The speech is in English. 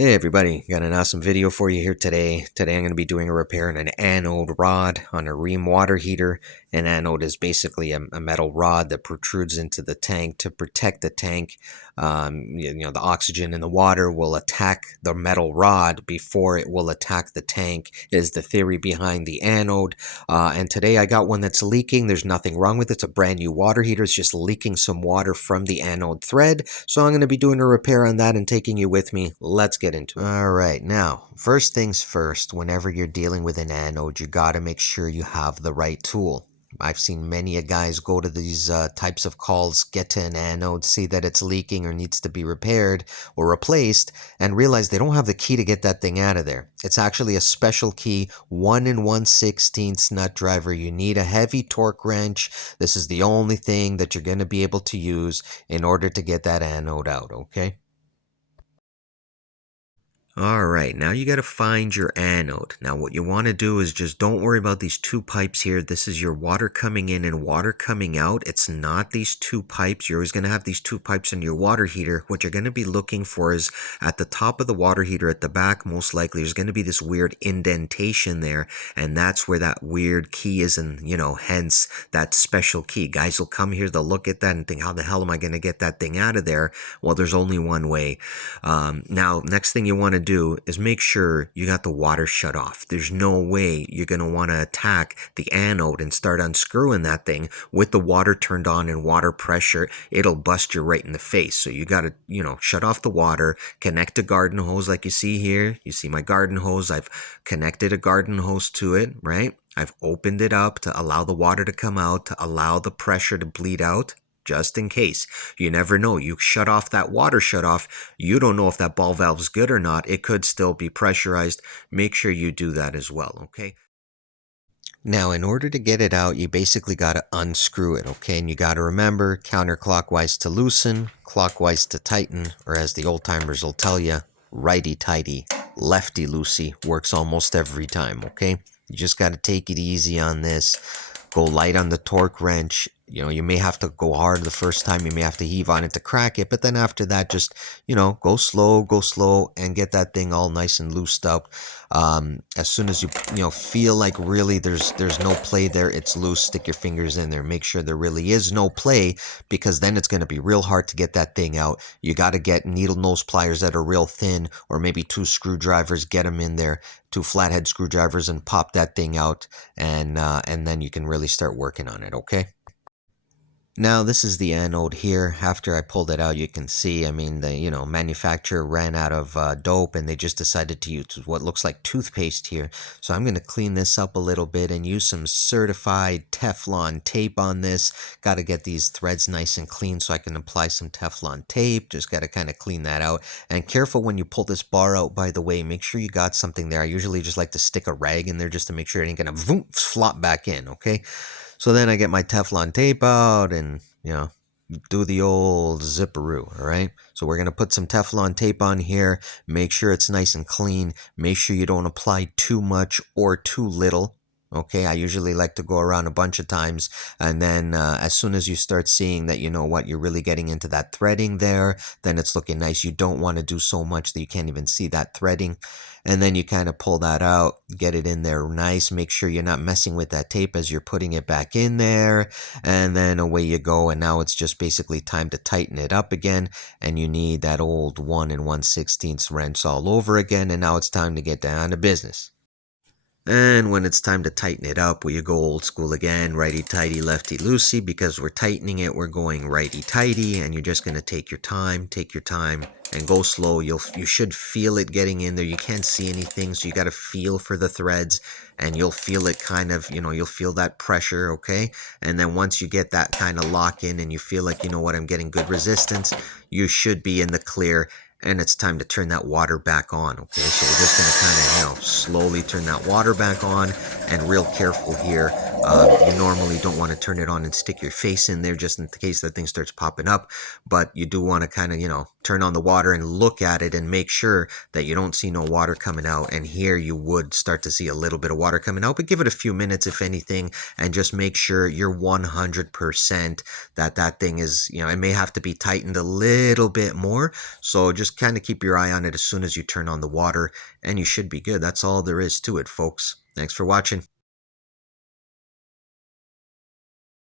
Hey everybody, got an awesome video for you here today. Today I'm going to be doing a repair on an anode rod on a RHEEM water heater. An anode is basically a metal rod that protrudes into the tank to protect the tank. The oxygen in the water will attack the metal rod before it will attack the tank is the theory behind the anode. And today I got one that's leaking. There's nothing wrong with it. It's a brand new water heater. It's just leaking some water from the anode thread. So I'm going to be doing a repair on that and taking you with me. Let's get into it. All right, now, first things first, whenever you're dealing with an anode, you got to make sure you have the right tool. I've seen many a guys go to these types of calls, get to an anode, see that it's leaking or needs to be repaired or replaced, and realize they don't have the key to get that thing out of there. It's actually a special key, 1 1/16 nut driver. You need a heavy torque wrench. This is the only thing that you're going to be able to use in order to get that anode out, okay? Alright, now you got to find your anode. Now what you want to do is just don't worry about these two pipes here. This is your water coming in and water coming out. It's not these two pipes. You're always going to have these two pipes in your water heater. What you're going to be looking for is at the top of the water heater at the back, most likely there's going to be this weird indentation there, and that's where that weird key is, and hence that special key. Guys will come here, they'll look at that and think, how the hell am I going to get that thing out of there? Well, there's only one way. Now, next thing you want to do is make sure you got the water shut off. There's no way you're going to want to attack the anode and start unscrewing that thing with the water turned on and water pressure. It'll bust you right in the face. So you got to, shut off the water, connect a garden hose like you see here. You see my garden hose. I've connected a garden hose to it, right? I've opened it up to allow the water to come out, to allow the pressure to bleed out. Just in case. You never know. You shut off that water shut off. You don't know if that ball valve's good or not. It could still be pressurized. Make sure you do that as well, okay? Now, in order to get it out, you basically got to unscrew it, okay? And you got to remember, counterclockwise to loosen, clockwise to tighten, or as the old timers will tell you, righty-tighty, lefty-loosey works almost every time, okay? You just got to take it easy on this. Go light on the torque wrench. You may have to go hard the first time. You may have to heave on it to crack it. But then after that, just, go slow, and get that thing all nice and loosed up. As soon as you feel like really there's no play there, it's loose, stick your fingers in there. Make sure there really is no play, because then it's going to be real hard to get that thing out. You got to get needle nose pliers that are real thin, or maybe 2 screwdrivers, get them in there, 2 flathead screwdrivers, and pop that thing out, and then you can really start working on it, okay? Now, this is the anode here. After I pulled it out, you can see, the manufacturer ran out of dope, and they just decided to use what looks like toothpaste here. So I'm going to clean this up a little bit and use some certified Teflon tape on this. Got to get these threads nice and clean so I can apply some Teflon tape. Just got to kind of clean that out. And careful when you pull this bar out, by the way. Make sure you got something there. I usually just like to stick a rag in there just to make sure it ain't going to flop back in, okay? So then I get my Teflon tape out and, do the old zipperoo, all right? So we're going to put some Teflon tape on here. Make sure it's nice and clean. Make sure you don't apply too much or too little. Okay, I usually like to go around a bunch of times, and then as soon as you start seeing that, you're really getting into that threading there, then it's looking nice. You don't want to do so much that you can't even see that threading, and then you kind of pull that out, get it in there nice. Make sure you're not messing with that tape as you're putting it back in there, and then away you go. And now it's just basically time to tighten it up again, and you need that old 1 1/16 wrench all over again, and now it's time to get down to business. And when it's time to tighten it up, well, you go old school again, righty-tighty, lefty-loosey. Because we're tightening it, we're going righty-tighty, and you're just going to take your time, and go slow. You should feel it getting in there. You can't see anything, so you got to feel for the threads, and you'll feel it kind of, you'll feel that pressure, okay? And then once you get that kind of lock in and you feel like, I'm getting good resistance, you should be in the clear. And it's time to turn that water back on, okay? So we're just going to kind of, slowly turn that water back on, and real careful here. You normally don't want to turn it on and stick your face in there just in case that thing starts popping up, but you do want to kind of, turn on the water and look at it and make sure that you don't see no water coming out. And here you would start to see a little bit of water coming out, but give it a few minutes if anything, and just make sure you're 100% that that thing is, it may have to be tightened a little bit more. So just kind of keep your eye on it as soon as you turn on the water, and you should be good. That's all there is to it, folks. Thanks for watching.